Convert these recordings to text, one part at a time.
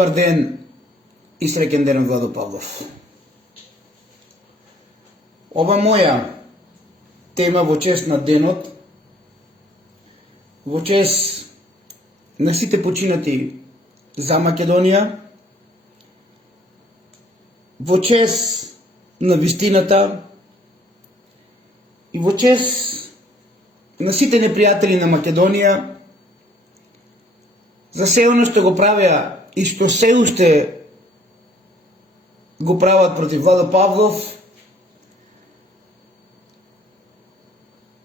Добар ден и среќен ден, Владо Павлов. Ова моја тема во чест на денот, во чест на сите починати за Македонија, во чест на вистината и во чест на сите непријатели на Македонија, за се оно што го правеа и што се уште го прават против Владо Павлов,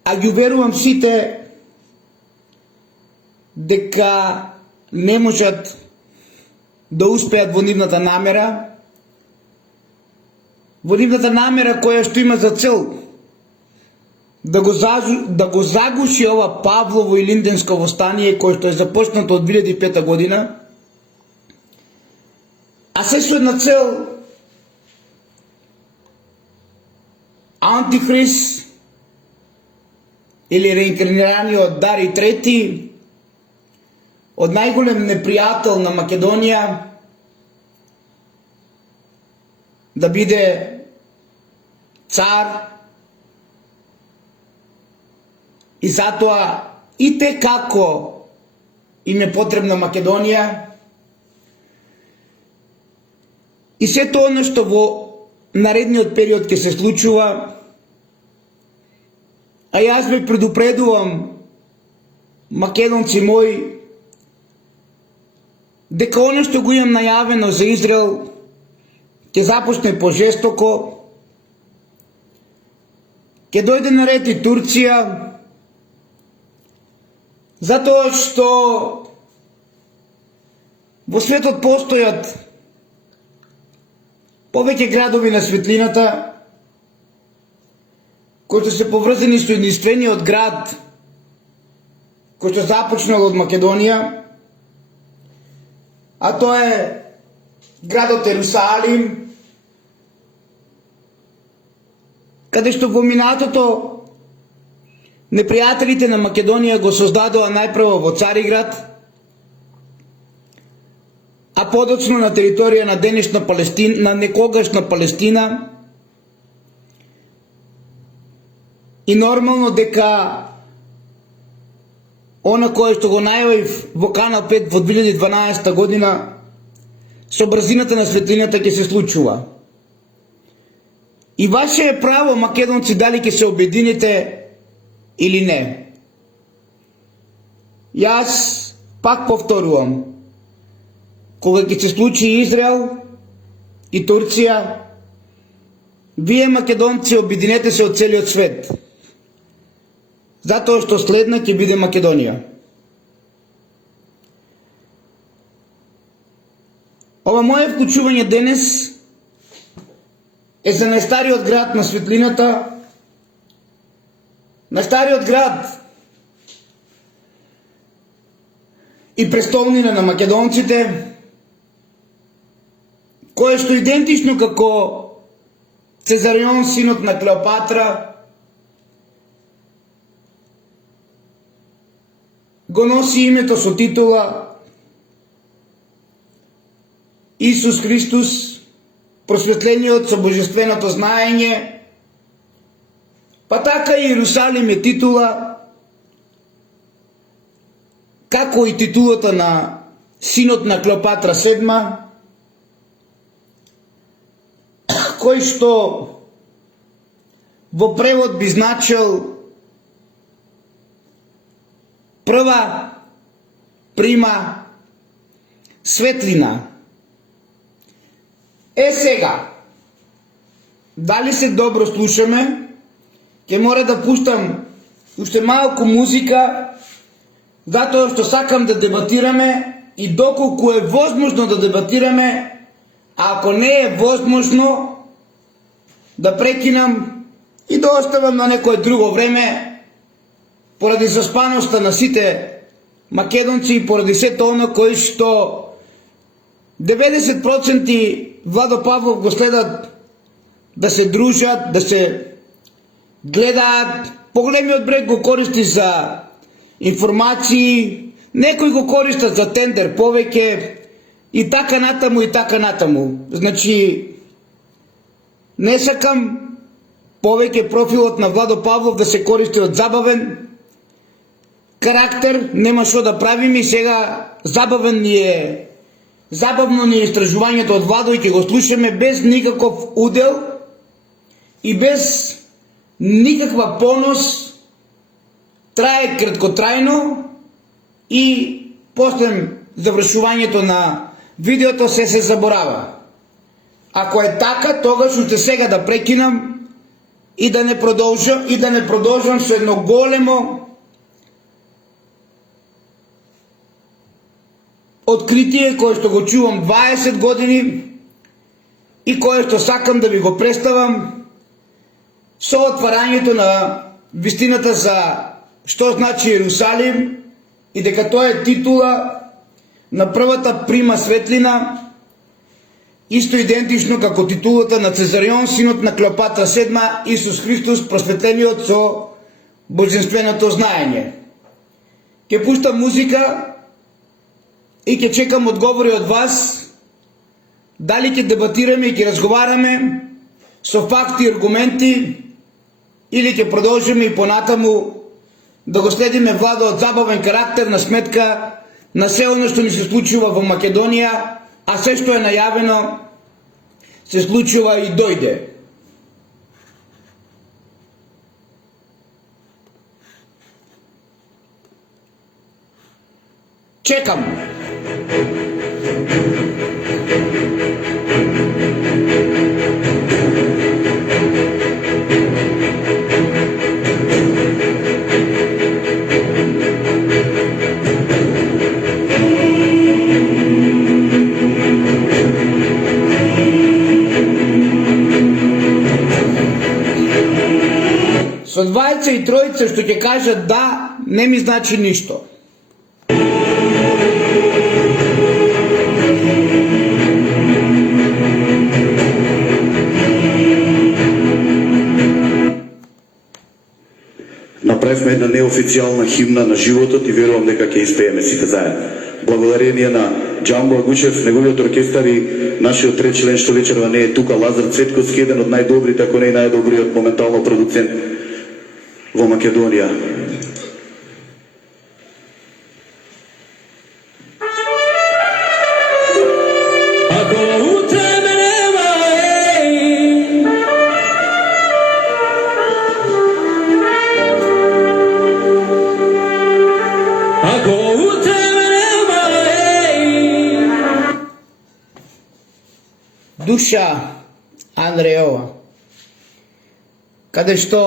а ги уверувам сите дека не можат да успеат во нивната намера, која што има за цел да го загуши ова Павлово и Линденско востание кое што е започнато од 2005 година, а се со една цел: Антихрист или реинкарнираниот Дарий Трети, од најголем непријател на Македонија, да биде цар, и затоа и те како им е потребна Македонија, и сето оно што во наредниот период ќе се случува. А јас ве предупредувам, македонци мои, дека оно што го имам најавено за Израел ќе започне пожестоко, ќе дојде на ред и Турција, затоа што во светот постојат повеќе градови на светлината кои што се поврзани со единствениот град кој што започнал од Македонија, а тоа е градот Ерусалим, каде што во минатото непријателите на Македонија го создадоа најпрво во Цариград, а подоцно на територија на денешна Палестина, на некогашна Палестина, и нормално дека она кое што го најавив во Канал 5 во 2012 година со брзината на светлината ќе се случува. И ваше е право, македонци, дали ќе се обедините или не. Јас пак повторувам, кога ќе се случи Израел и Турција, вие, македонци, обединете се од целиот свет, затоа што следна ќе биде Македонија. Ова моје вклучување денес е за најстариот град на светлината, најстариот град и престолнина на македонците, кој што идентично како Цезарион, синот на Клеопатра, го носи името со титула Исус Христос, просветлениот со божественото знаење, па така и Иерусалим е титула, како и титулата на синот на Клеопатра VII, кој што во превод би значил прва, прима, светлина. Е сега, дали се добро слушаме, ќе мора да пуштам уште малку музика, затоа што сакам да дебатираме и доколку е возможно да дебатираме, а ако не е возможно, да прекинам и да оставам на некое друго време, поради заспаноста на сите македонци и поради сето оно кои што 90% Владо Павлов го следат да се дружат, да се гледаат. Поголемиот брег го користи за информации, некои го користат за тендер повеќе и така натаму, и така натаму. Значи, не сакам повеќе профилот на Владо Павлов да се користи од забавен карактер, нема што да правим и сега забавно ни е истражувањето од Владо и ќе го слушаме без никаков удел и без никаква понос, трае краткотрајно и после завршувањето на видеото се заборава. Ако е така, тогаш уште сега да прекинам и да не продолжам со едно големо откритие кое што го чувам 20 години и кое што сакам да ви го представам со отварањето на вистината за што значи Иерусалим и дека тоа е титула на првата прима светлина, исто идентично како титулата на Цезарион, синот на Клеопатра седма, Исус Христос, просветлениот со божественото знаење. Ќе пуштам музика и ќе чекам одговори од вас, дали ќе дебатираме и ќе разговараме со факти и аргументи, или ќе продолжиме и понатаму да го следиме Владо од забавен карактер на сметка на се оно што ни се случува во Македонија, а се што е најавено се случува и дојде. Чекам. Со двајца и тројца што ќе кажат да, не ми значи ништо. Направивме една неофицијална химна на животот и верувам дека ќе испееме сите заедно. Благодарение на Џамбо Агучев, неговиот оркестар и нашиот трет член што вечерва не е тука, Лазар Цветковски, еден од најдобрите, ако не и најдобриот моментално продуцент во Македонија. Душа Андреова, каде што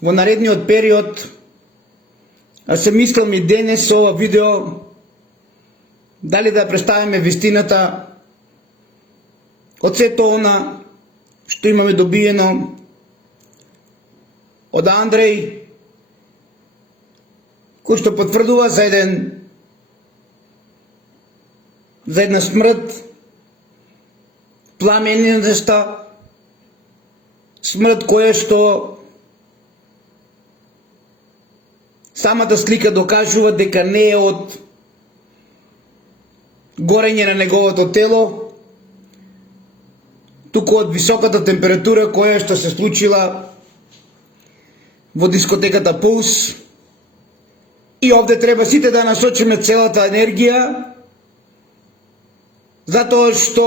во наредниот период, а се мислам и денес со ова видео, дали да представиме вистината од сето она што имаме добиено од Андреј, кој што потврдува за една смрт, пламенеста, смрт која што самата слика докажува дека не е од горење на неговото тело, туку од високата температура која што се случила во дискотеката Пулс. И овде треба сите да насочиме целата енергија, затоа што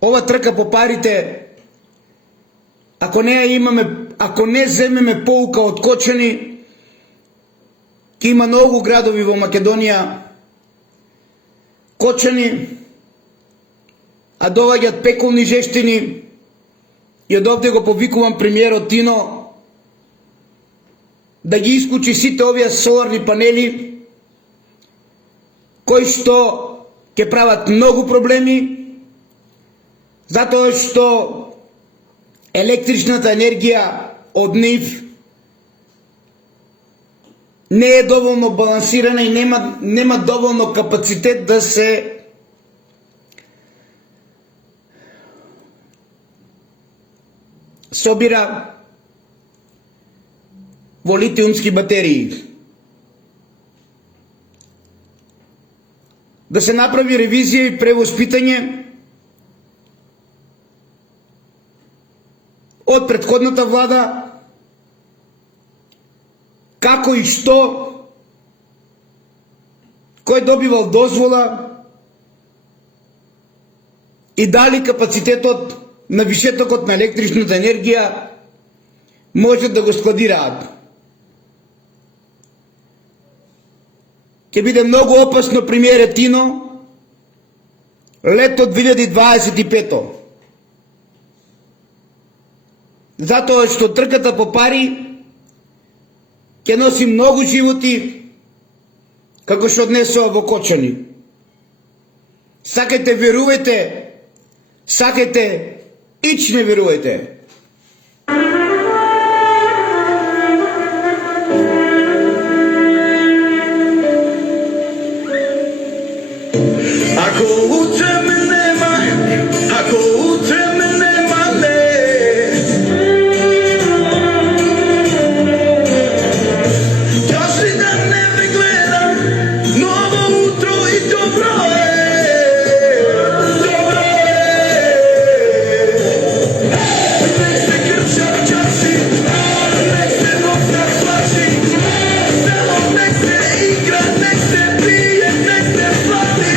ова трка по парите, ако не земеме поука од Кочани, ќе има многу градови во Македонија Кочани, а доаѓаат пеколни жештини и од овде го повикувам премиерот Тино да ги исклучи сите овие соларни панели кои што ќе прават многу проблеми, затоа што електричната енергија од нив не е доволно балансирана и нема доволно капацитет да се собира во литиумски батерии. Да се направи ревизија и превоспитање од претходната влада како и што кој добивал дозвола и дали капацитетот на вишетокот на електричната енергија може да го складираат. Ќе биде многу опасно, премиере Тино, лето 2025. Затоа што трката по пари ќе носи многу животи, како што однесува во Кочани. Сакајте верувајте, сакајте ич не верувајте. Ако утре ме нема, ако утре ме нема, не. Кажи да не ме гледам, ново утро и добро е. Добро е. Нек се крчат чаши, нек се носят плачи, село нек се игра, нек се пие, нек се слави.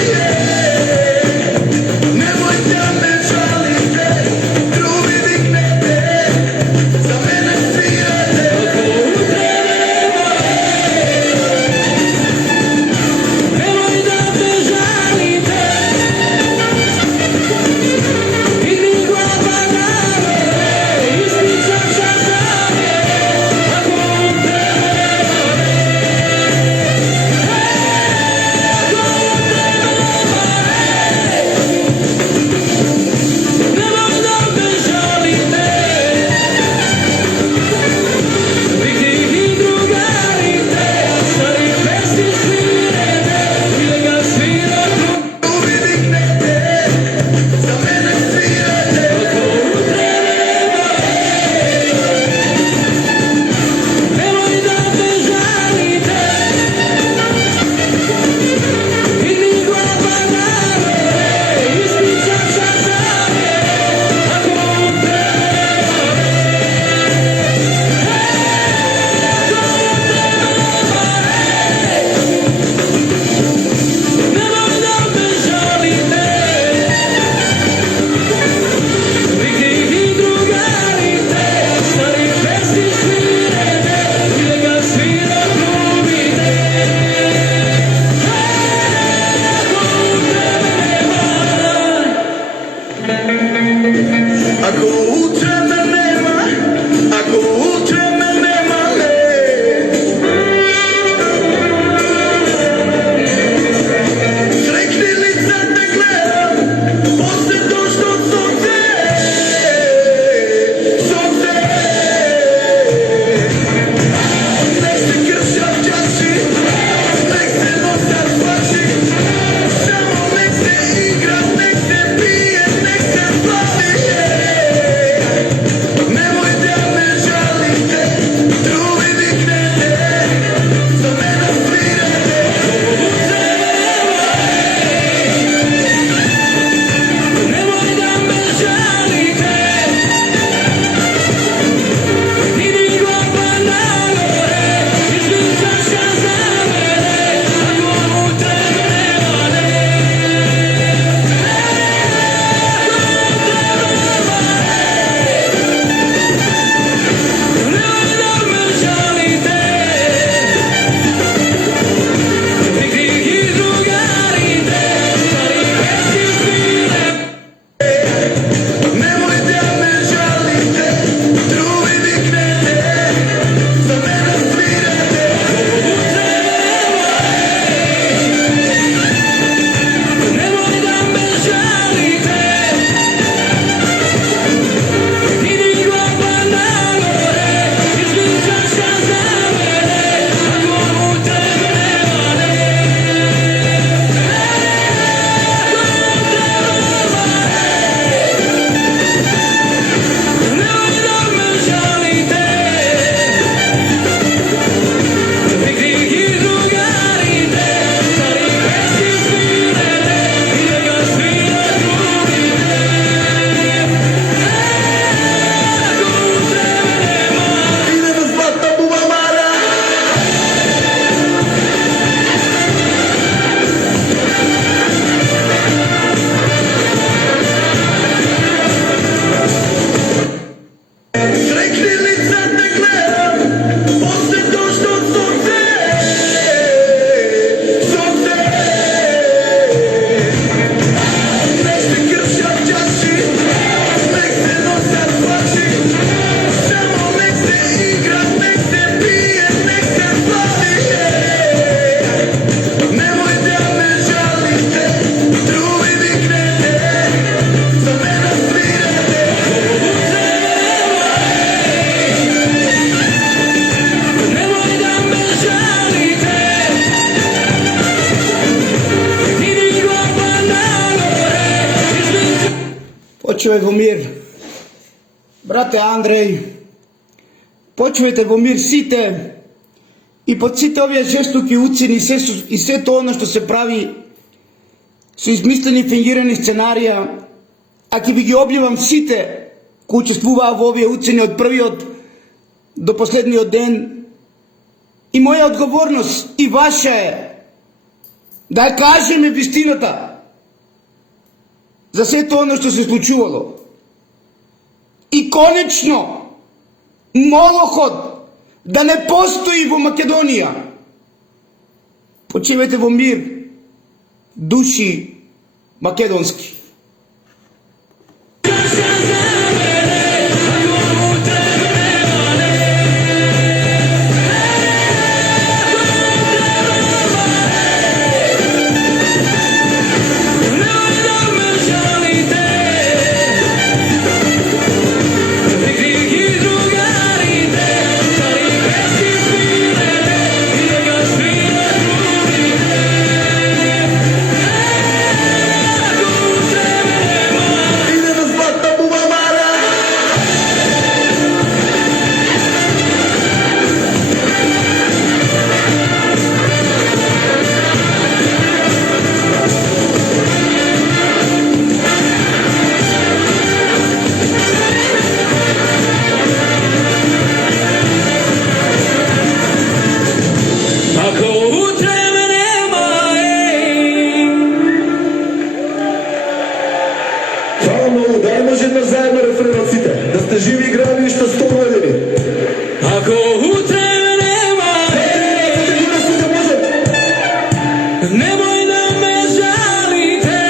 Почвај во мир. Брате Андреј, почвајте во мир сите и под сите овие жестоки уцени и сето оно што се прави со измислени фингирани сценарија, а ќе ви ги објавам сите кои учествуваа во овие уцени од првиот до последниот ден. И моја одговорност и ваша е да ја кажеме вистината за сето оно што се случувало. И конечно, молохот да не постои во Македонија. Почивајте во мир, души македонски. Дай може една заедно рефренот сите, да сте живи и гради што 100 години. Ако утре нема, немој да ме жалите,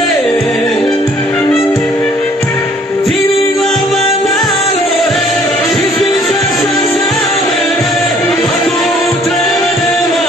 дигни глава нагоре, измисля се за мене, ако утре нема,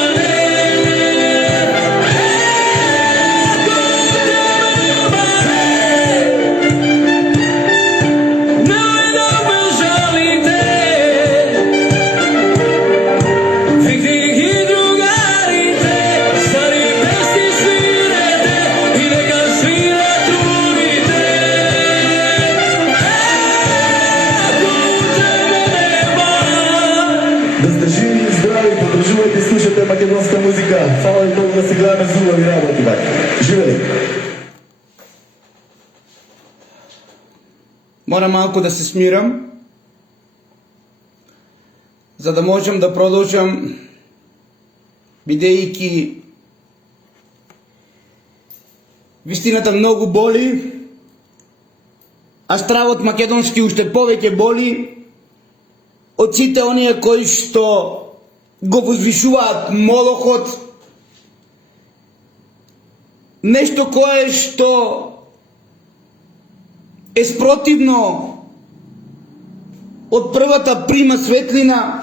да сте живи и здрави, продължувайте и слушате македонска музика. Фала ви Богу да се гледаме зубави работи, бак. Живели! Морам малку да се смирам, за да можам да продолжам, бидејќи вистината многу боли, а стравот македонски уште повеќе боли од сите оние кои што го возвишуваат молохот, нешто кое што е спротивно од првата прима светлина,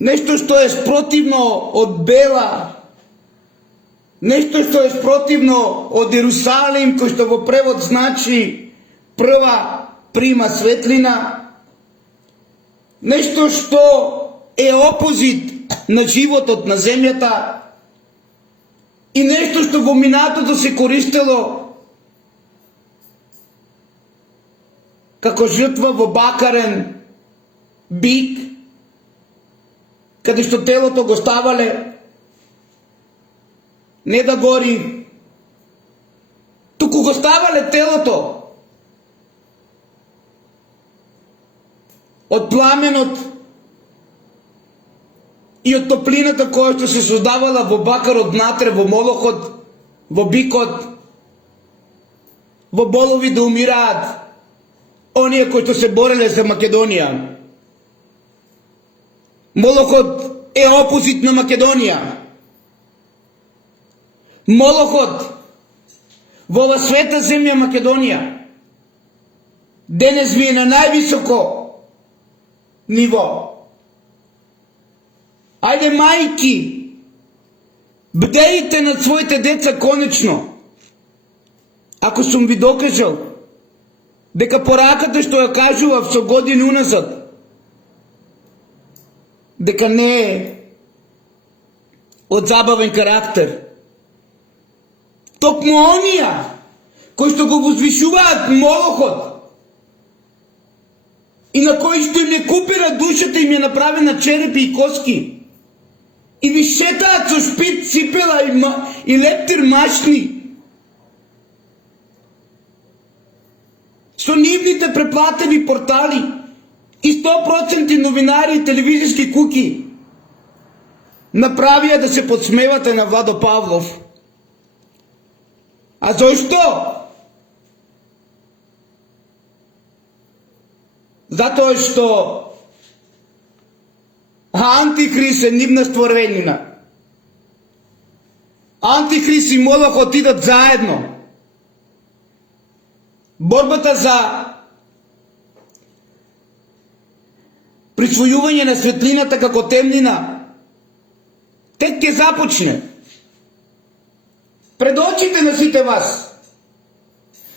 нешто што е спротивно од Бела, нешто што е спротивно од Ерусалим, кој што во превод значи прва прима светлина, нешто што е опозит на животот на земјата и нешто што во минатото се користело како жртва во бакарен бик, каде што телото го ставале не да гори, туку го ставале телото од пламенот и од топлината која што се создавала во бакарот внатре, во молохот, во бикот, во болови да умираат оние кои што се бореле за Македонија. Молохот е опозит на Македонија. Молохот во ова света земја Македонија денес ви е на највисоко ниво. Ајде мајки, бдејте над своите деца конечно. Ако сум ви докажал дека пораката што ја кажував со години уназад, дека не е од забавен карактер, токму онија кои што го возвишуваат Молохот и на кои што им не купира душата, им е направена черепи и коски и ви шетаат со шпит, ципела и лептир машни со нивните преплатени портали и 100% новинари и телевизijski куки направија да се подсмевате на Владо Павлов. А зошто? Затоа што Антихрист е нивна створенина. Антихрист и Молох идат заедно. Борбата за присвојување на светлината како темнина тек ќе започне. Пред очите на сите вас.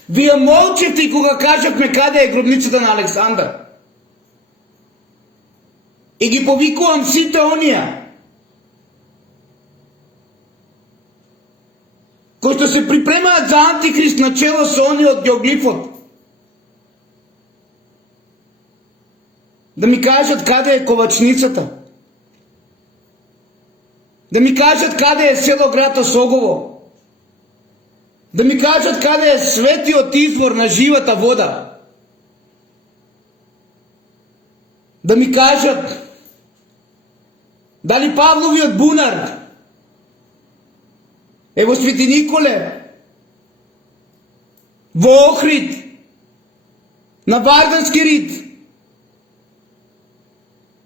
Вие молчете и кога кажахме каде е гробницата на Александар. И ги повикувам сите онија кои што се припремаат за Антихрист начело со оние од геоглифот. Да ми кажат каде е ковачницата. Да ми кажат каде е село град Осогово. Да ми кажат каде е светиот извор на живата вода. Да ми кажат дали Павловиот бунар е во Свети Николе, во Охрид, на Вардарски рид.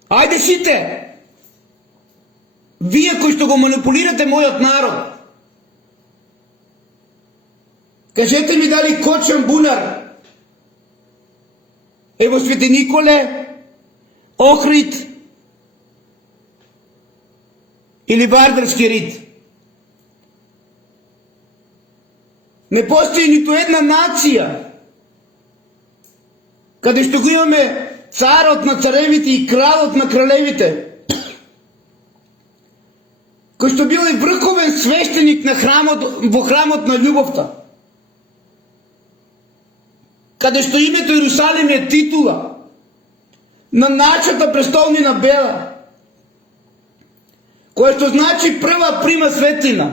Ајде сите! Вие кои што го манипулирате мојот народ, кажете ми дали Кочан бунар е во Свети Николе, Охрид или Вардарски рид. Не постои ниту една нација каде што го имаме царот на царевите и кралот на кралевите, кој што бил и врховен свештеник на храмот, во храмот на љубовта, каде што името Иерусалим е титула на начата престолнина бела, која што значи прва прима светлина.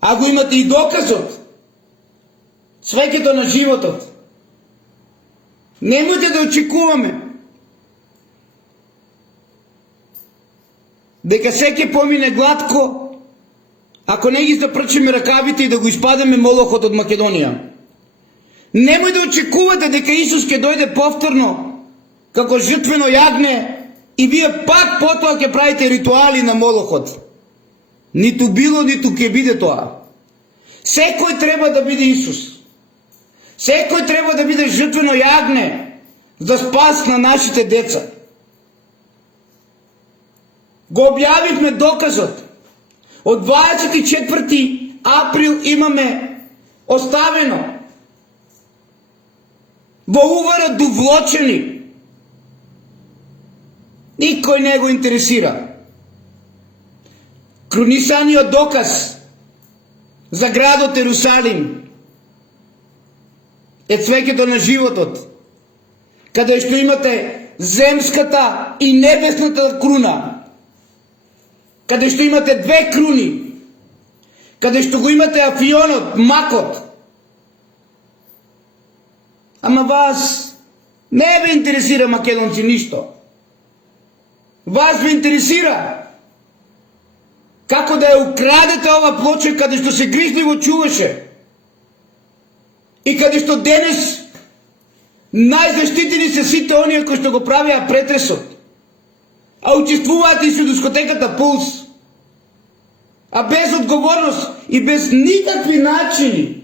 А го имате и доказот, свеќето на животот. Немојте да очекуваме дека се ќе помине гладко ако не ги запрчиме ракавите и да го испадеме Молохот од Македонија. Немој да очекувате дека Исус ќе дојде повторно како жртвено јагне и вие пак потоа ќе правите ритуали на Молохот. Ниту било, ниту ќе биде тоа. Секој треба да биде Исус. Секој треба да биде жртвено јагне за спас на нашите деца. Го објавивме доказот. Од 24 април имаме оставено во уварот довлочени. Никој не го интересира. Крунисаниот доказ за градот Ерусалим е цвеќето на животот, каде што имате земската и небесната круна, каде што имате две круни, каде што го имате афионот, макот. Ама вас не ве интересира, македонци, ништо. Вас ве интересира како да ја украдете ова плоча каде што се грижливо чуваше и каде што денес најзаштитени се сите оние кои што го правиа претресот, а учествуваат и со дискотеката Пулс, а без одговорност и без никакви начини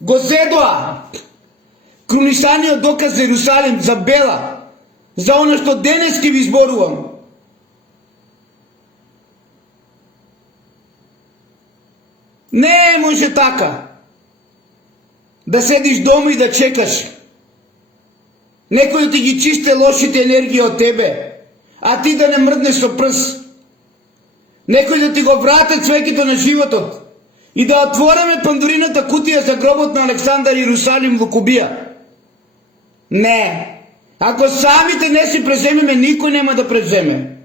го зедоа крунисаниот доказ за Ерусалим, за Бела, за оно што денес ќе ви зборувам. Не може така да седиш дома и да чекаш некој да ти ги чисте лошите енергии од тебе, а ти да не мрднеш со прс. Некој да ти го врате цвеќето на животот и да отвориме пандорината кутија за гробот на Александар Иерусалим во Кубија. Не. Ако самите не си преземеме, никој нема да преземе.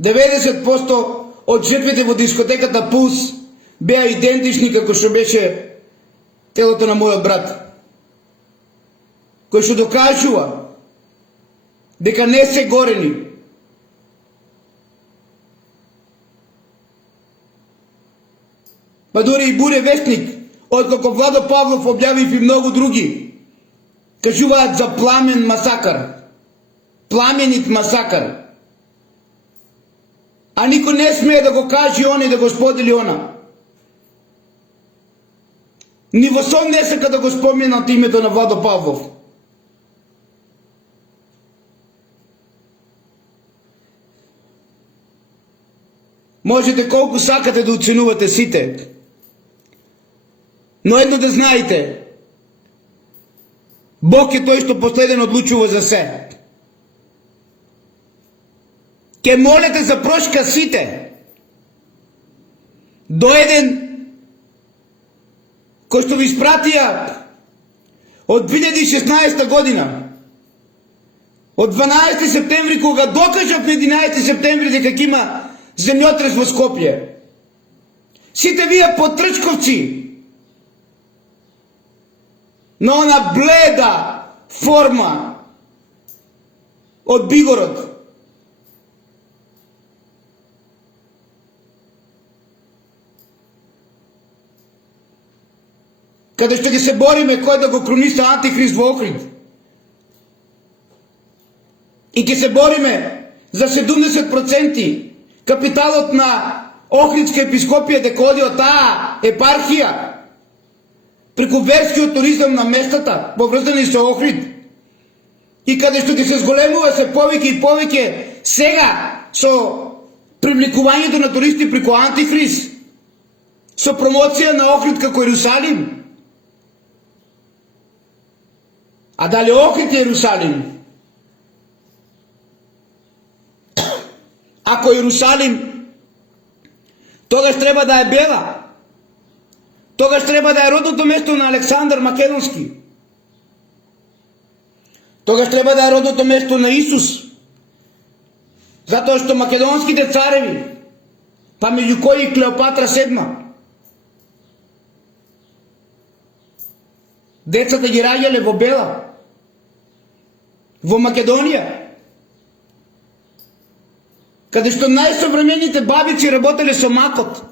%90 од жртвите во дискотеката Пулс беа идентични како што беше телото на мојот брат, кој што докажува дека не се горени. Па дури и Буре Вестник, откако Владо Павлов објавив и многу други, кажуваат за пламен масакар. Пламенит масакар. А никој не смее да го каже он и да го сподели она. Ни во сон не сака да го споменат името на Владо Павлов. Можете колку сакате да оценувате сите, но едно да знаете, Бог е тој што последен одлучува за се. Ке молете за прошка сите, до еден кој што ви испратија од 2016 година, од 12 септември, кога докажав на 11 септември дека ќе има земјотрес во Скопје. Сите вие потрчковци на она бледа форма од Бигород, каде што ќе се бориме кој да го крониса Антихрист во Охрид. И ќе се бориме за 70% капиталот на Охридска епископија дека оди од таа епархија преку верскиот туризам на местата поврзани со Охрид. И каде што ќе се зголемува се повеќе и повеќе сега со привлекувањето на туристи преку Антихрист, со промоција на Охрид како Иерусалим. А дали Охрид е Иерусалим? Ако Иерусалим, тогаш треба да е бела. Тогаш треба да е родното место на Александар Македонски. Тогаш треба да е родното место на Исус. Затоа што македонските цареви, па меѓу кои и Клеопатра VII, децата ги раѓале во бела, во Македонија, каде што најсовремените бабици работеле со макот.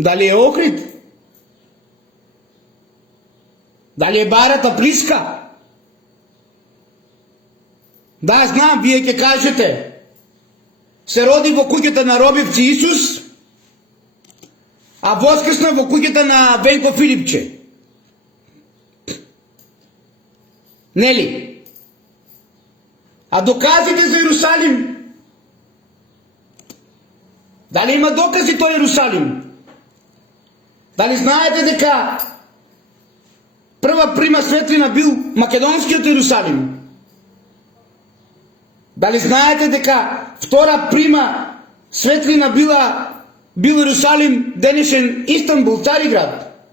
Дали е Охрид? Дали е барата блиска? Да, знам, вие ќе кажете, се роди во куќата на Робивци Исус, а воскресна во куќата на Венко Филипче. Нели? А доказите за Иерусалим? Дали има докази тој Иерусалим? Дали знаете дека прва прима светлина бил македонскиот Иерусалим? Дали знаете дека втора прима светлина бил Иерусалим, денешен Истанбул, Цариград?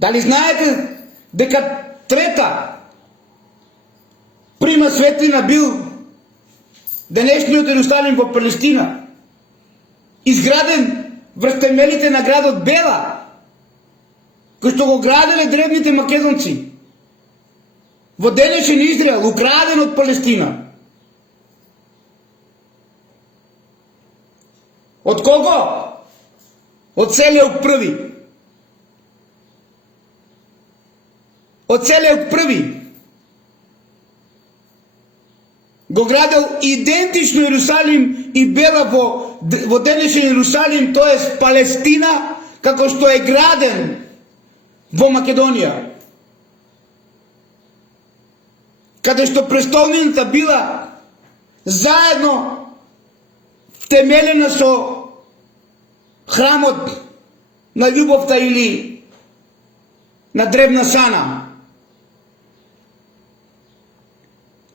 Дали знаете дека трета прима светлина бил денешниот Иерусалим во Палестина, изграден врз темелите на градот Бела, кој што го граделе древните македонци, во денешен Израел, украден од Палестина. Од кого? Од Селеук први. Од Селеук први го градел идентично Иерусалим и Бела во денешен Иерусалим, тоест Палестина, како што е граден во Македонија. Каде што престолнината била заедно темелена со храмот на љубовта или на дребна сана?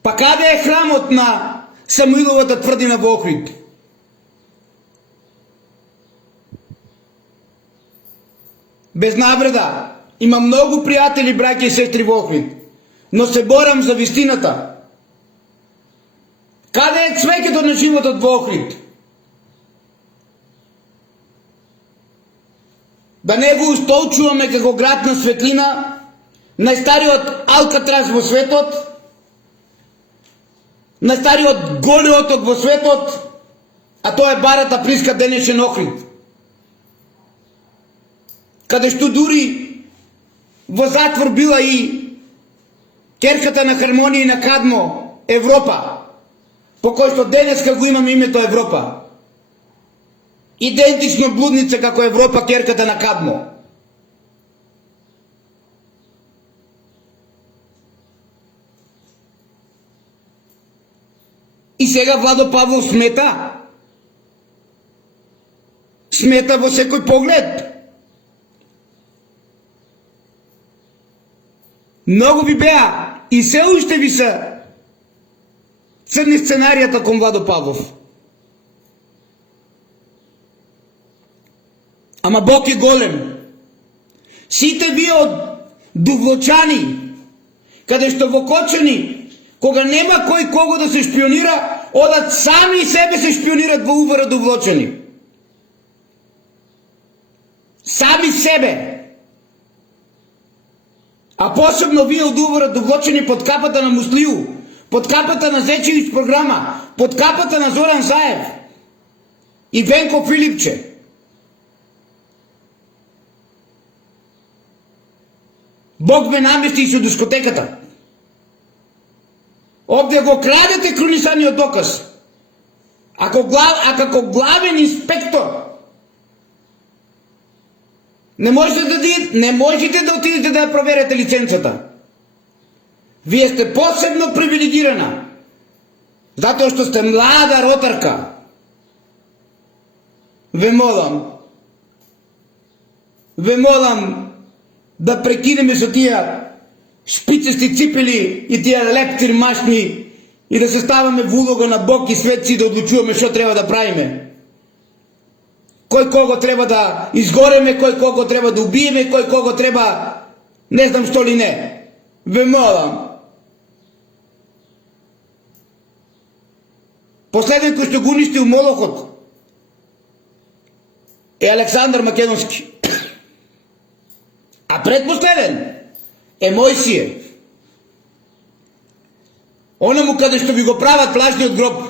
Па каде е храмот на Самуиловата тврдина во Охрид? Без навреда, има многу пријатели, браќа и сестри во Охрид, но се борам за вистината. Каде е цвеќето на животот во Охрид? Да не го устолчуваме како град на светлина, најстариот Алкатрас во светот, најстариот голиот во светот, а тоа е барата Приска денешен Охрид. Каде што дури во затвор била и керката на Хармонија и на Кадмо, Европа, по кој што денеска го имаме името Европа. Идентично блудница како Европа, керката на Кадмо. И сега Владо Павлов смета. Смета во секој поглед. Многу ви беа и се уште ви се црни сценаријата кон Владо Павлов. Ама Бог е голем. Сите вие од Дувлочани, каде што во Кочани, кога нема кој кого да се шпионира, одат сами себе се шпионират во УВР Дувлочани. Сами себе. А посебно вие од УВР Дувлочани под капата на Муслију, под капата на Зечевич програма, под капата на Зоран Заев и Венко Филипче. Бог ме намести и со дискотеката. Овде го крадете кронисаниот доказ. А како главен инспектор не можете да отидете да ја проверете лиценцата. Вие сте посебно привилегирана, затоа што сте млада ротарка. Ве молам да прекинеме со тие шпицести ципели и тие лептир машни и да се ставаме во улога на Бог и светци да одлучуваме што треба да правиме. Кој кого треба да изгореме, кој кого треба да убиеме, кој кого треба не знам што ли не. Ве молам. Последен кој што го уништил Молохот е Александар Македонски. А предпоследен е Мојсије. Оному каде што ви го прават лажниот гроб.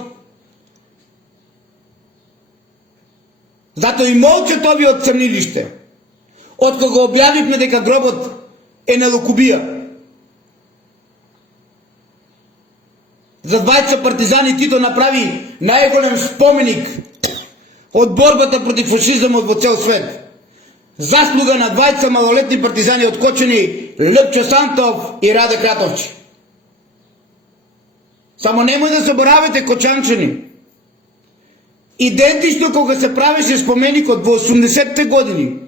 Затоа и молчат овие црнилиште. Откога го објавивме дека гробот е на Лукубија. За двајца партизани Тито направи најголем споменик од борбата против фашизмот во цел свет. Заслуга на двајца малолетни партизани од Кочани, Лјупчо Сантов и Раде Кратовчи. Само немој да заборавате, кочанчани. Идентично кога се правеше споменикот во 80-те години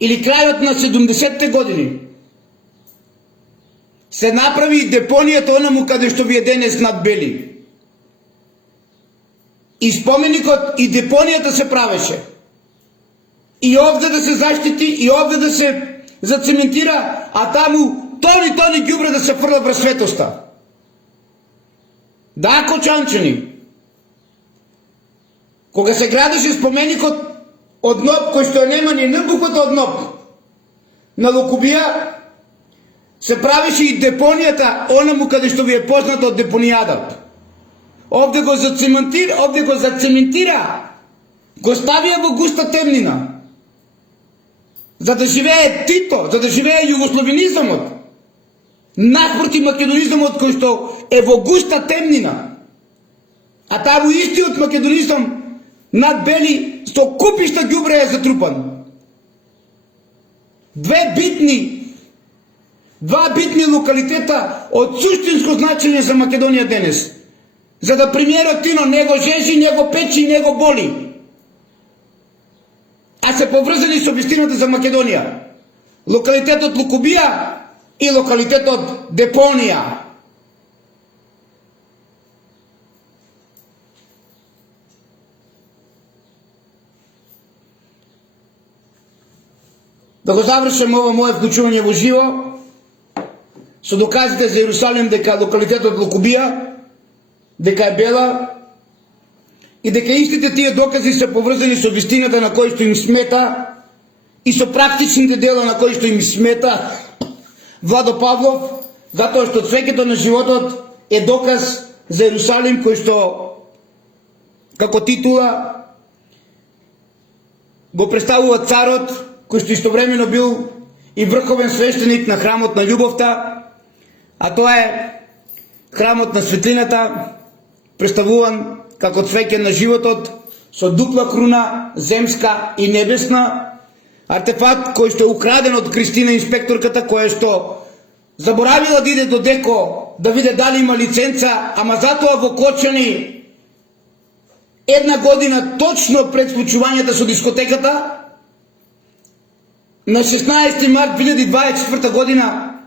или крајот на 70-те години, се направи депонијата онаму каде што ви е денес над Бели. И споменикот и депонијата се правеше. И овде да се заштити, и овде да се зацементира, а таму тони ѓубре да се фрла врз светоста. Да, кочанчани. Кога се градеше споменикот од НОП, кој што нема ни буквата од НОП, на Лукубија, се правеше и депонијата, онаму каде што ви е познато од депонијадата. Овде го зацементира, го ставија во густа темнина. За да живее Тито, за да живее југословенизмот, наспроти македонизмот кој што е во густа темнина. А таму истиот македонизм над Бели со купишта ѓубре е затрупан. Два битни локалитета од суштинско значење за Македонија денес. За да премиерот Тино не го жежи, не го печи, не го боли. а се поврзани со вистината за Македонија. Локалитетот Лукубија и локалитетот Депонија. Да го завршам ова мое вклучување во живо со доказите за Јерусалим дека локалитетот Лукубија, дека е бела и дека истите тие докази се поврзани со вистината на кој што им смета и со практичните дела на кои што им смета Владо Павлов, затоа што цвеќето на животот е доказ за Јерусалим кој што како титула го представува царот кој што истовремено бил и врховен свештеник на храмот на љубовта, а тоа е храмот на светлината, представуван како цвеќе на животот со дупла круна, земска и небесна, артефакт кој што е украден од Кристина инспекторката, која што заборавила да иде до Деко да виде дали има лиценца, ама затоа во Кочани една година точно пред случувањата со дискотеката на 16 март 2024 година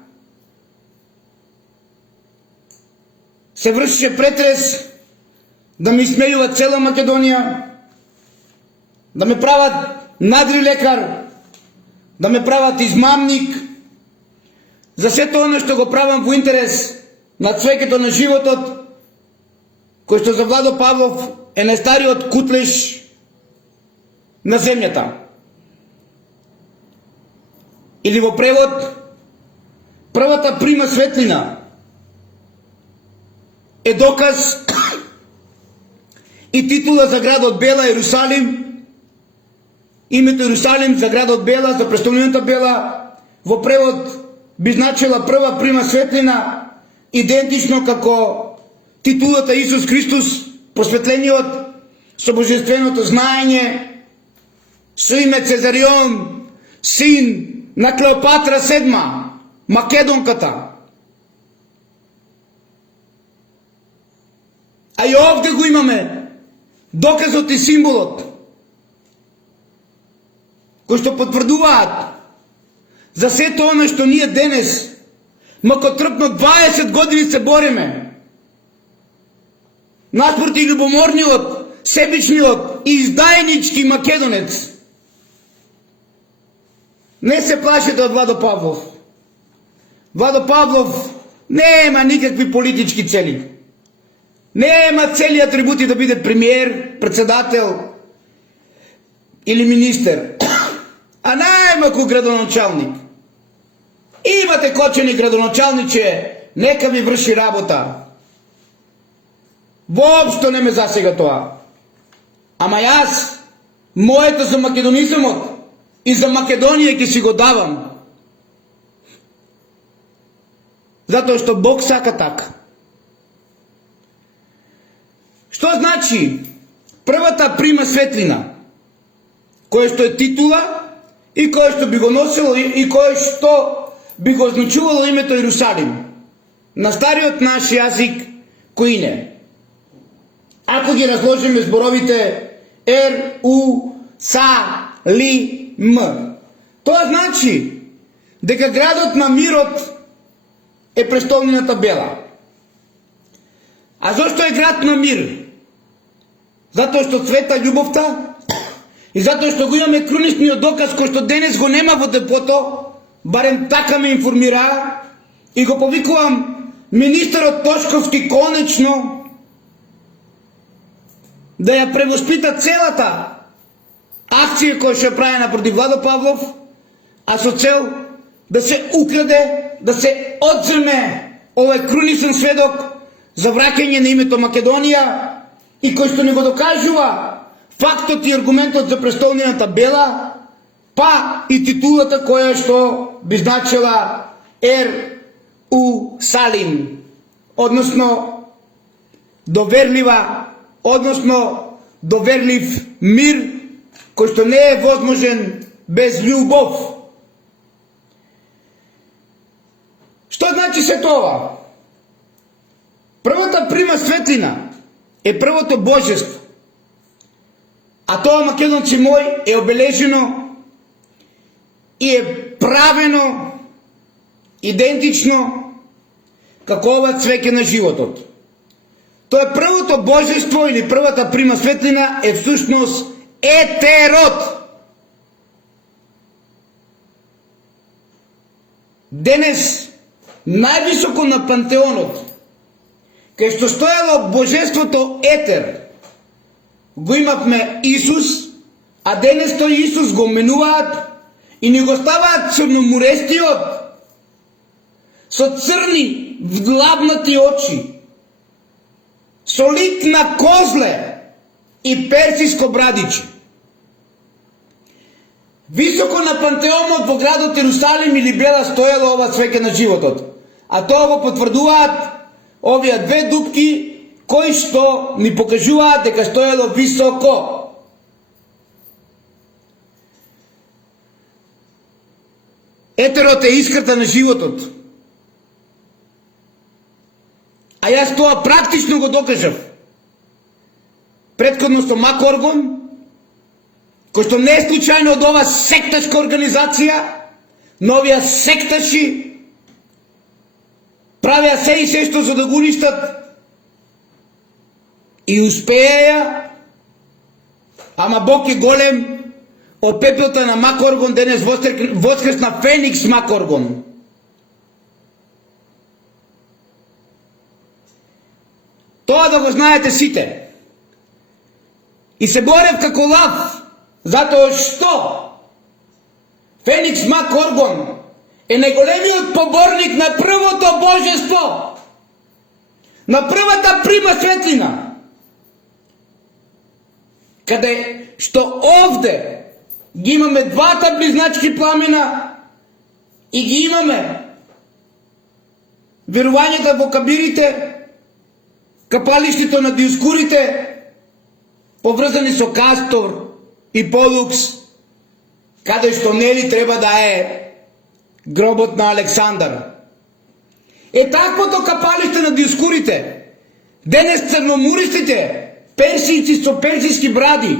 се вршише претрес да ми смејува цела Македонија, да ме прават надри лекар, да ме прават измамник, за сето оно што го правам во интерес на цвеќето на животот, кој што за Владо Павлов е најстариот кутлеш на земјата. Или во превод, првата прима светлина е доказ и титула за градот Бела, Јерусалим, името Јерусалим за градот Бела, за престолнината Бела, во превод би значила прва прима светлина, идентично како титулата Исус Христос, просветлениот со божественото знаење, со име Цезарион, син на Клеопатра седма, Македонката. А и овде го имаме доказот и символот кои што потврдуваат за сето оно што ние денес макотрпно 20 години се бориме наспроти љубоморниот, себичниот и издајнички македонец. Не се плашите од Владо Павлов. Владо Павлов нема никакви политички цели. Нема цели атрибути да биде премиер, председател или министер, а најмаку градоначалник. Имате Кочани градоначалниче, нека ви врши работа. Воопшто не ме засега тоа. Ама јас, моето за македонизмот и за Македонија ќе си го давам. Затоа што Бог сака така. Што значи првата прима светлина, која што е титула и која што би го носило и која што би го означувало името Јерусалим на стариот наш јазик кој не? Ако ги разложиме зборовите Р-У-Ц-Ли-М, тоа значи дека градот на мирот е престолнината Бела. А зошто е град на мир? Затоа што цвета љубовта и затоа што го имаме круничниот доказ кој што денес го нема во депото, барем така ме информира, и го повикувам министерот Тошковски конечно да ја превоспита целата акција која ќе правена против Владо Павлов, а со цел да се украде, да се одземе овој круничен сведок за враќање на името Македонија и кој што не го докажува фактот и аргументот за престолнината Бела, па и титулата која што би значила Р-У-Салим, односно доверлива, односно доверлив мир, кој што не е возможен без љубов. Што значи се тоа? Првата прима светлина е првото божество. А тоа македонци мој е обележено и е правено идентично како ова цвеќе на животот. Тоа е првото божество или првата прима светлина е всушност етерот. Денес највисоко на пантеонот, кај што стоело божеството етер, го имавме Исус, а денес тој Исус го менуваат и ни го ставаат црноморестиот со црни вдлабнати очи, со лик на козле и персиско брадиче. Високо на пантеонот во градот Ерусалим или Бела стоело ова цвеќе на животот, а тоа го потврдуваат овие две дупки кои што ни покажуваат дека стоело високо. Етерот е искрата на животот. А јас тоа практично го докажав. Претходно со Макоргон, кој што не е случајно од ова секташка организација, но овие секташи правеа се и се што за да го уништат и успееја, ама Бог е голем, од пепелта на Макоргон денес воскресна Феникс Макоргон. Тоа да го знаете сите. И се борев како лав, затоа што Феникс Макоргон е најголемиот поборник на првото божество, на првата прима светлина, каде што овде ги имаме двата близначки пламена и ги имаме верувањето во кабирите, капалиштето на Диоскурите, поврзани со Кастор и Полукс, каде што нели треба да е гробот на Александар. Е таквото капалиште на Диоскурите, денес црномуристите, персијци со персијски бради,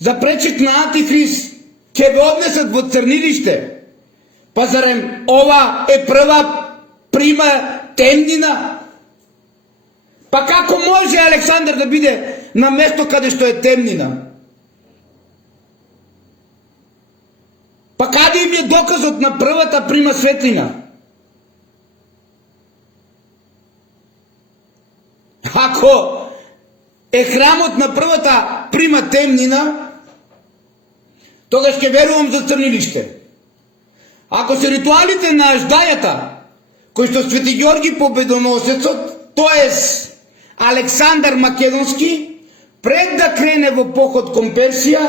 за пречек на Антихрист, ќе ве однесат во црнилиште. Па зарем ова е прва прима темнина? Па како може Александар да биде на место каде што е темнина? Па каде им е доказот на првата прима светлина? Ако е храмот на првата прима темнина, тогаш ќе верувам за црнилиште. Ако се ритуалите на аждајата, кои што Свети Ѓорги Победоносецот, тоест Александар Македонски, пред да крене во поход кон Персија,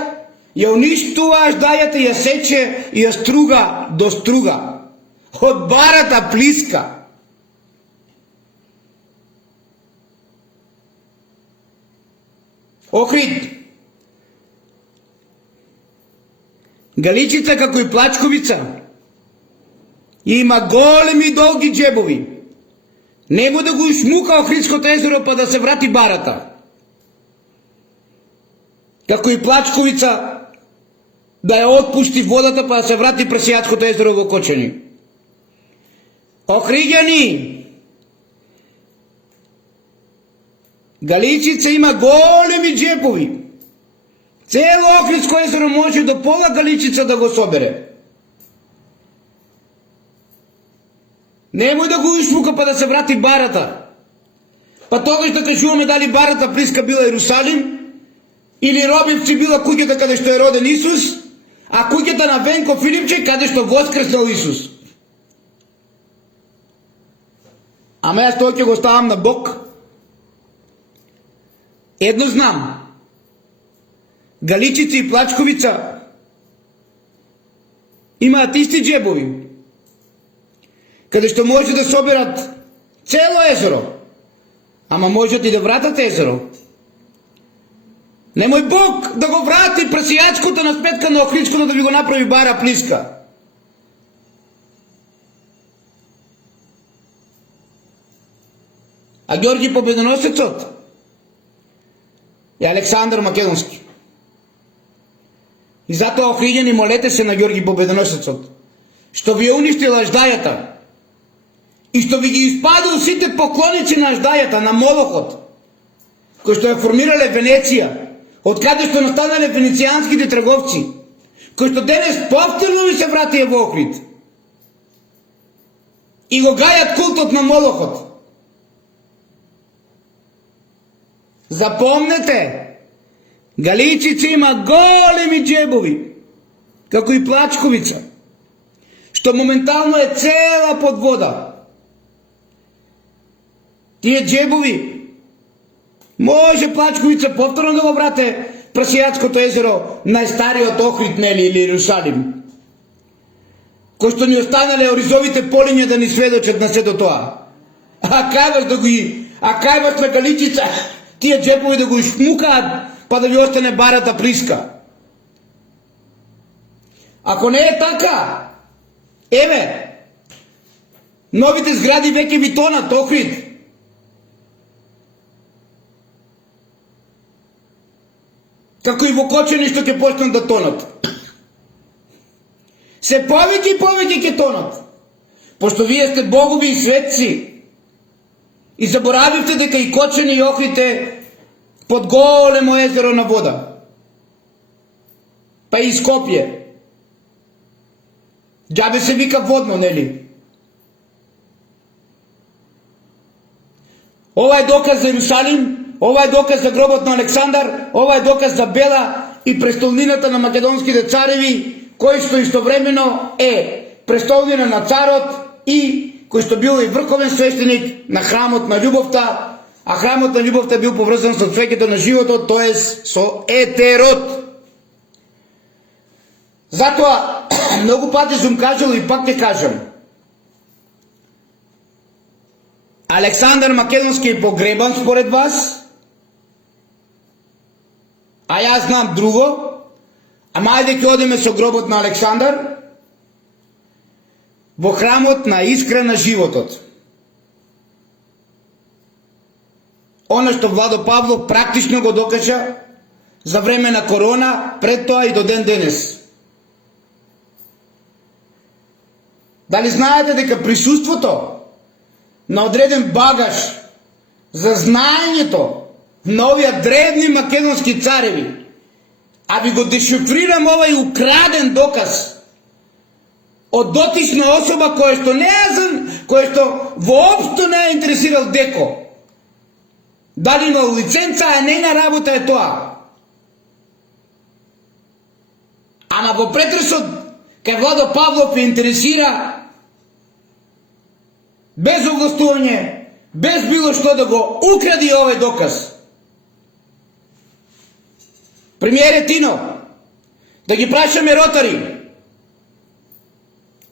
ја уништува аждајата, ја сече и ја струга до струга. Од барата плиска. Охрид, Галичица како и Плачковица има големи долги джебови. Немо да го ушмука Охридското езеро па да се врати барата. Како и Плачковица да ја отпушти водата па да се врати Пресијатското езеро во Кочани. Охриѓани, Галичица има големи джепови. Цело Охридско езеро може до пола Галичица да го собере. Немој да го ушмука па да се врати барата. Па тогаш да кажуваме дали барата плиска била Ерусалим или Робивци била куќата каде што е роден Исус, а куќата на Венко Филипче каде што воскреснал Исус. Ама јас тоа ќе го ставам на Бог. Едно знам. Галичица и Плачковица имаат исти джебови, каде што може да соберат цело езеро, ама можат и да вратат езеро. Немој Бог да го врати Пресијачкото на сметка на Охридското да ви го направи бара плиска. А Ѓорги Победоносецот е Александър Македонски. И затоа, охриѓани, молете се на Георги Победоносецот, што ви е уништил аждајата и што ви ги испадил сите поклоници на аждајата, на Молохот, кои што ја формирале Венеција, од каде што настанале венецијанските трговци, кои што денес повторно ви се вратија во Охрид и го гајат култот на Молохот. Запомнете, Галичица има големи джебови, како и Плачковица, што моментално е цела под вода. Тие джебови може Плачковица повторно да го врате Прасијатското езеро, најстариот Охрид, нели, или Иерусалим, кои што ни останале оризовите полиња да ни сведочат на сето тоа. А кајбаш на Галичица тие джепови да го измукаат, па да ви остане барата плиска. Ако не е така, еве, новите згради веќе ви тонат, Охрид. Како и во Кочани што ќе почнат да тонат. Се повеќе и повеќе ќе тонат. Пошто вие сте богови и светци. И заборавивте дека и Кочани и Охрид е под големо езеро на вода. Па и Скопје. Джабе се вика водно, нели? Ова е доказ за Иерусалим, ова е доказ за гробот на Александар, ова е доказ за Бела и престолнината на македонските цареви, кој што истовремено е престолнина на царот и кој што бил и врховен свештеник на храмот на љубовта, а храмот на љубовта бил поврзан со цвеќето на животот, тоа со етерот. Затоа, многу пати сум кажал и пак ќе кажам, Александар Македонски е погребан според вас, а јас знам друго, ама ајде ќе одеме со гробот на Александар во храмот на искра на животот. Оно што Владо Павлов практично го докажа за време на корона, пред тоа и до ден денес. Дали знаете дека присуството на одреден багаж за знаењето на овие древни македонски цареви, а ви го дешифрирам овај украден доказ од дотична особа која што воопшто не е интересирал Деко. Дали имал лиценца, а нејна работа е тоа. Ама во претресот кај Владо Павлов ја интересира без овластување, без било што да го укради овој доказ. Премиере Тино, да ги прашаме ротари,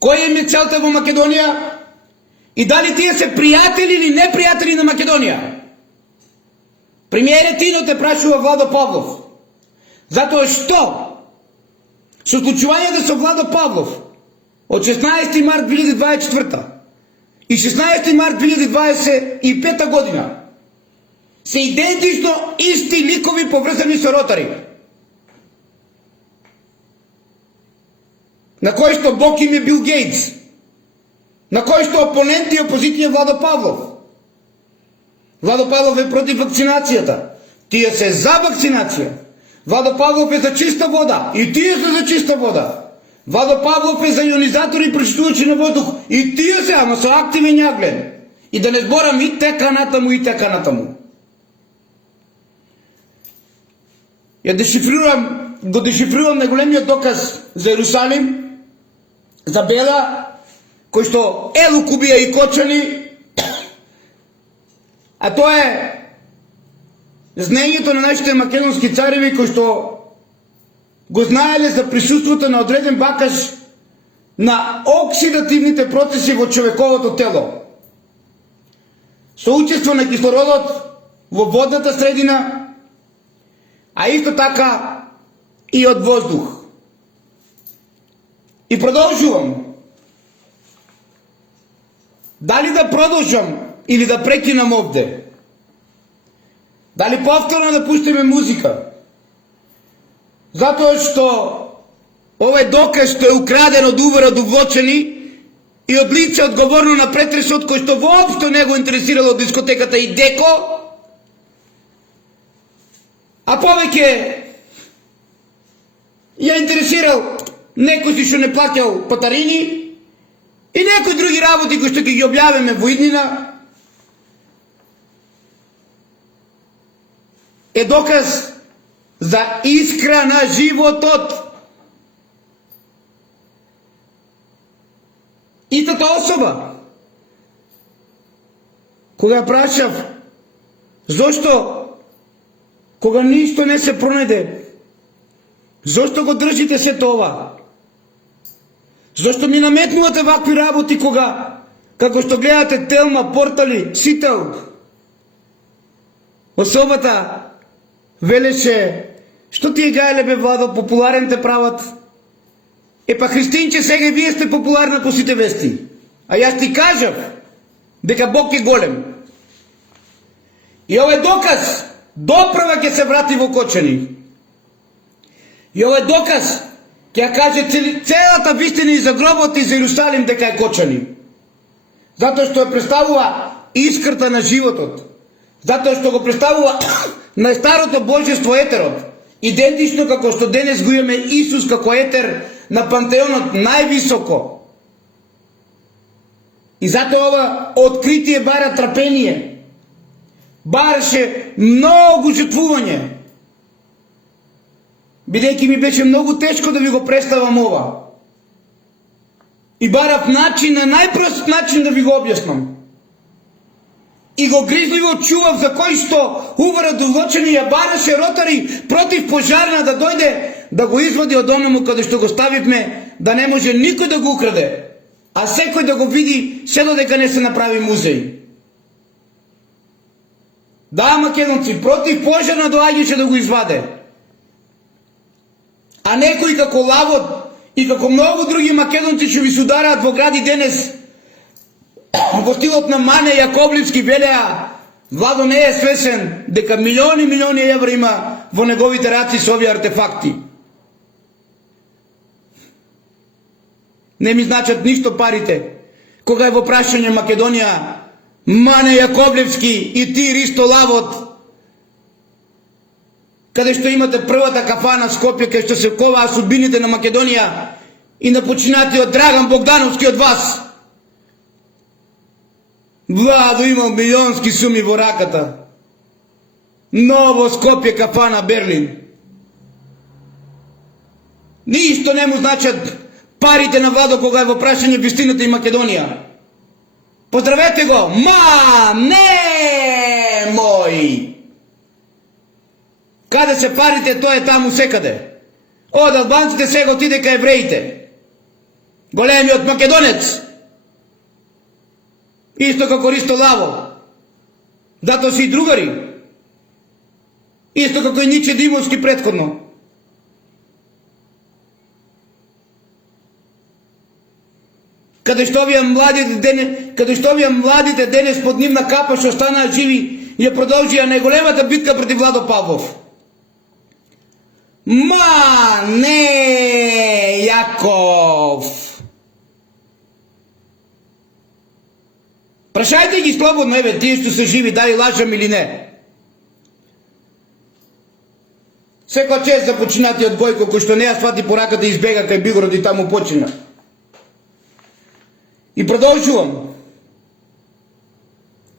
кој им е целта во Македонија и дали тие се пријатели или непријатели на Македонија. Премиере Тино те прашува Владо Павлов. Затоа што со случувањето со Владо Павлов од 16 март 2024 и 16 март 2025 година се идентично исти ликови поврзани со ротари, на кој што Бог им е Бил Гейтс, на кој што опонент и опозиција Владо Павлов. Владо Павлов е против вакцинацијата, тие се за вакцинација. Владо Павлов е за чиста вода и тие се за чиста вода. Владо Павлов е за ионизатори и прочистувачи на воздух и тие се, ама со активен јаглен. И да не зборам и така натаму, и така натаму. Го дешифрирам најголемиот доказ за Иерусалим, за Бела, кој што Елук убија и Кочани, а тоа е знаењето на нашите македонски цареви кои што го знаеле за присуството на одреден бакаж на оксидативните процеси во човековото тело. Со учество на кислородот во водната средина, а исто така и од воздух. И продолжувам. Дали да продолжам или да прекинам овде? Дали повторно да пуштиме музика? Затоа што овој доказ што е украден од Увера до Влочани и од лице одговорно на претресот кој што воопшто не го интересирало дискотеката и Деко, а повеќе ја интересирал некој си што не плаќал патарини и некои други работи кои што ќе ги објавиме во иднина, е доказ за искра на животот. Истата особа, кога прашав зошто кога ништо не се пронајде, зошто го држите се това? Зошто ми наметнувате вакви работи кога, како што гледате Телма, Портали, Сител? Особата велеше, што ти е гајле бе Владо, популарен те прават. Е па Христинче, сега вие сте популарна по сите вести. А јас ти кажав дека Бог е голем. И овој доказ доправа ќе се врати во Кочани. И овој доказ ќе ја каже целата вистина и за гробот и за Иерусалим дека е Кочани. Затоа што ја представува искрата на животот. Затоа што го представува на старото божество етерот. Идентично како што денес го имаме Исус како етер на пантеонот највисоко. И затоа ова откритие бара трпение. Бараше многу жртвување. Бидејќи ми беше многу тешко да ви го представам ова. И барав начин, на најпрост начин да ви го објаснам. И го грижливо чував за кој што Увера до Влочани ја бараше Ротари против пожарна да дојде да го извади од оному каде што го ставивме, да не може никој да го украде, а секој да го види се додека не се направи музеј. Да, македонци, против пожарна доаѓаше да го изваде. А некои како Лавот и како многу други македонци што ви се удараат во гради денес во стилот на Мане Јаковлевски велеа, Владо не е свесен дека милиони евра има во неговите раци со овие артефакти. Не ми значат ништо парите. Кога е во прашање Македонија, Мане Јаковлевски и ти Ристо Лавот, каде што имате првата кафана Скопје, каде што се коваа судбините на Македонија и на починатиот Драган Богдановски од вас. Владо имал милионски суми во раката. Ново Скопје, кафана Берлин. Ништо не му значат парите на Владо кога е во прашање вистината и Македонија. Поздравете го! Ма, не, мој! Каде се парите, тоа е таму секаде. Од албанците сега отиде кај евреите. Големиот македонец. Исто како Ристо Лаво. Затоа си и другари. Исто како и Ниче Димовски претходно. Каде што овие младите денес под нивна капа што останаа живи, ја продолжија најголемата битка против Владо Павлов. Ма, не, Јаков! Прашајте ги слободно, еве, тие што се живи, дали лажам или не. Секоја чест за починатиот Гојко, кој што не ја свати пораката и избега кај Бигород и таму почина. И продолжувам.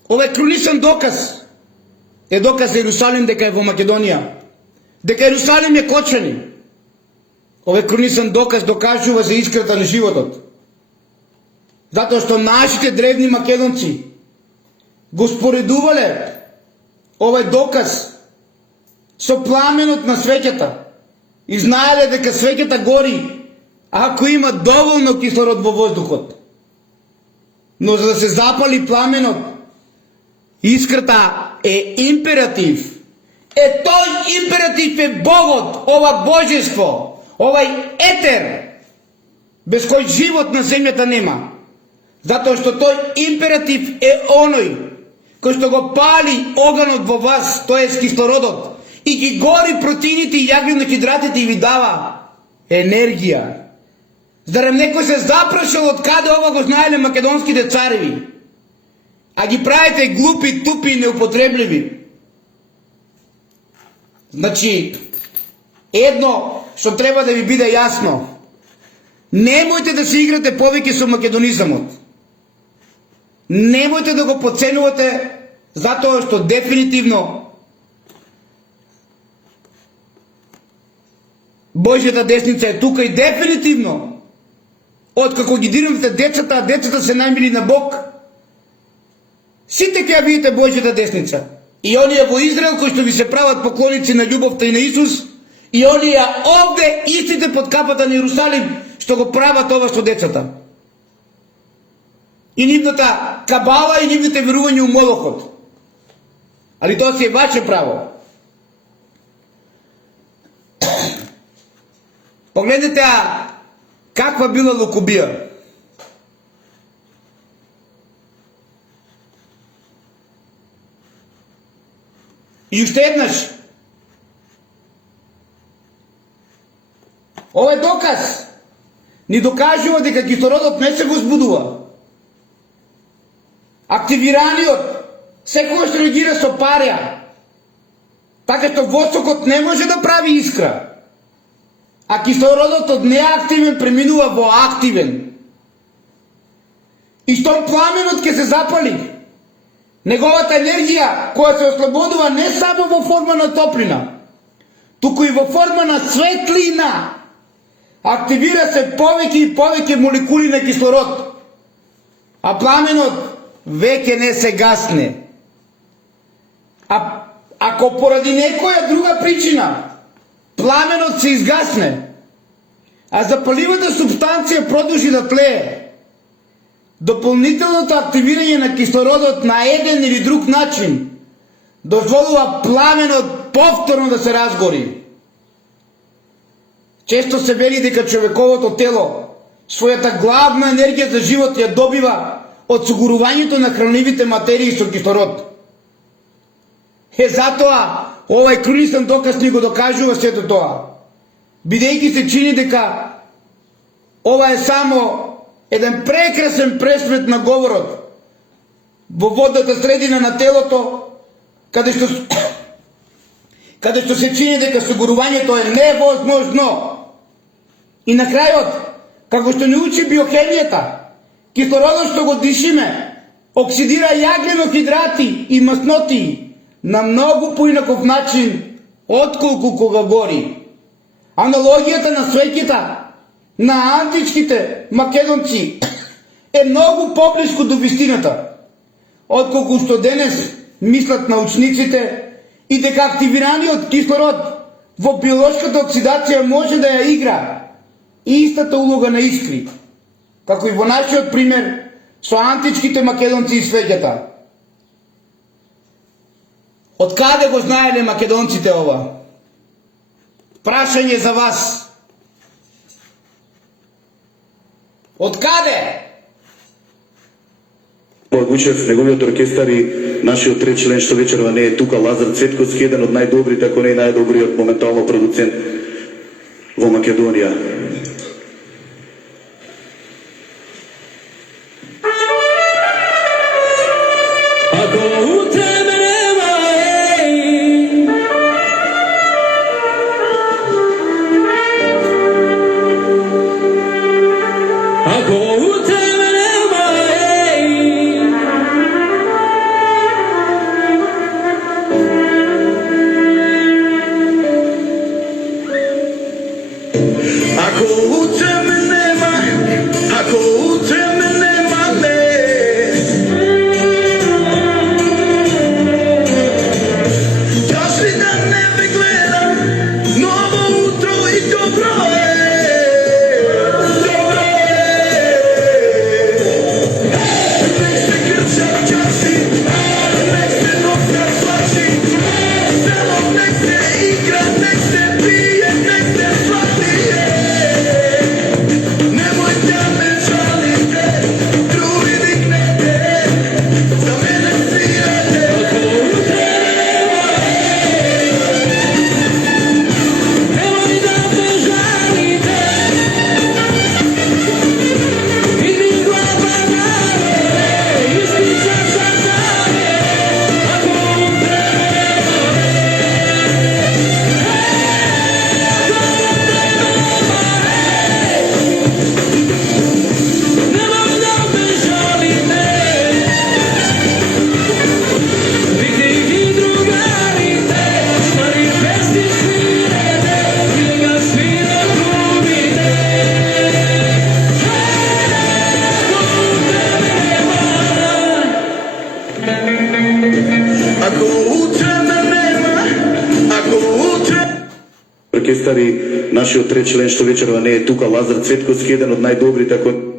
Овој кронисан доказ е доказ за Иерусалим дека е во Македонија. Дека Иерусалим е Кочани. Овој кронисан доказ докажува за искрата на животот. Затоа што нашите древни македонци го споредувале овој доказ со пламенот на свеќата и знаеле дека свеќата гори ако има доволно кислород во воздухот. Но за да се запали пламенот, искрата е императив. Е тој императив е Богот, ова божество, овај етер, без кој живот на земјата нема. Затоа што тој императив е оној кој што го пали оганот во вас, тоест кислородот, и ги гори протеините и јаглено-хидратите и ви дава енергија. Зарем некој се запрашал од каде ова го знаеле македонските цареви, а ги правите глупи, тупи и неупотребливи. Значи, едно што треба да ви биде јасно, немојте да се играте повеќе со македонизамот. Немојте да го подценувате, затоа што дефинитивно Божјата десница е тука и дефинитивно откако ги дирнете децата, а децата се најмили на Бог, сите ќе ја видите Божјата десница. И оние во Израел кои што ви се прават поклоници на љубовта и на Исус, и оние овде истите под капата на Иерусалим што го прават ова со децата. И нивната кабала и нивните верувања у Молохот. Али тоа си е ваше право. Погледнете каква била лукобија. И уште еднаш, ова е доказ. Ни докажува дека кислородот не се возбудува. Активираниот секогаш реагира со парја, така што воздухот не може да прави искра, а кислородот од неактивен преминува во активен. И штом пламенот ќе се запали, неговата енергија која се ослободува не само во форма на топлина, туку и во форма на светлина, активира се повеќе и повеќе молекули на кислород, а пламенот веќе не се гасне. А ако поради некоја друга причина пламенот се изгасне, а запаливата субстанција продолжи да тлее, дополнителното активирање на кислородот на еден или друг начин дозволува пламенот повторно да се разгори. Често се вели дека човековото тело својата главна енергија за живот ја добива од согорувањето на хранливите материи со кислород. Затоа овај крунисен доказ ни го докажува сето тоа, бидејќи се чини дека ова е само еден прекрасен пресмет на говорот во водната средина на телото, каде што се чини дека согорувањето е невозможно. И на крајот, како што ни учи биохемијата, кислородот што го дишиме оксидира јаглено-хидрати и масноти на многу поинаков начин отколку кога гори. Аналогијата на свеќата на античките македонци е многу поблиску до вистината, отколку што денес мислат научниците, и дека активираниот кислород во биолошката оксидација може да ја игра истата улога на искри, како и во нашиот пример со античките македонци и свеќата. Од каде го знаеле македонците ова? Прашање за вас. Од каде? Гучев, неговиот оркестар и нашиот трети член што вечерва не е тука, Лазар Цветковски, еден од најдобрите, ако не најдобриот моментално продуцент во Македонија. оркестари, нашиот тречлен што вечерва не е тука, Лазар Цветковски, еден од најдобрите, ако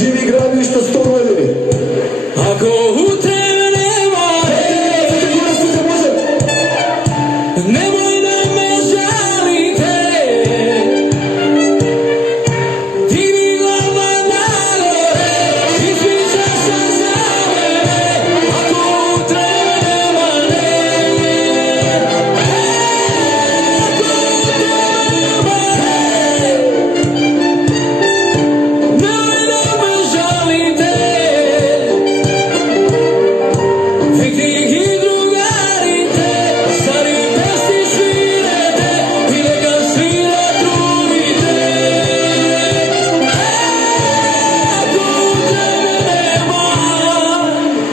живи и гради што 100 години. Ако утре ме нема, немој да ме жалите. Диви глава нагоре, измислам се за мене. Ако утре ме нема,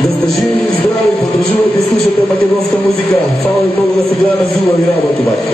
да сте живи и здрави, подржувате и слушате македонска музика. Фала и Богу да се гледа на зуба и работи, бак.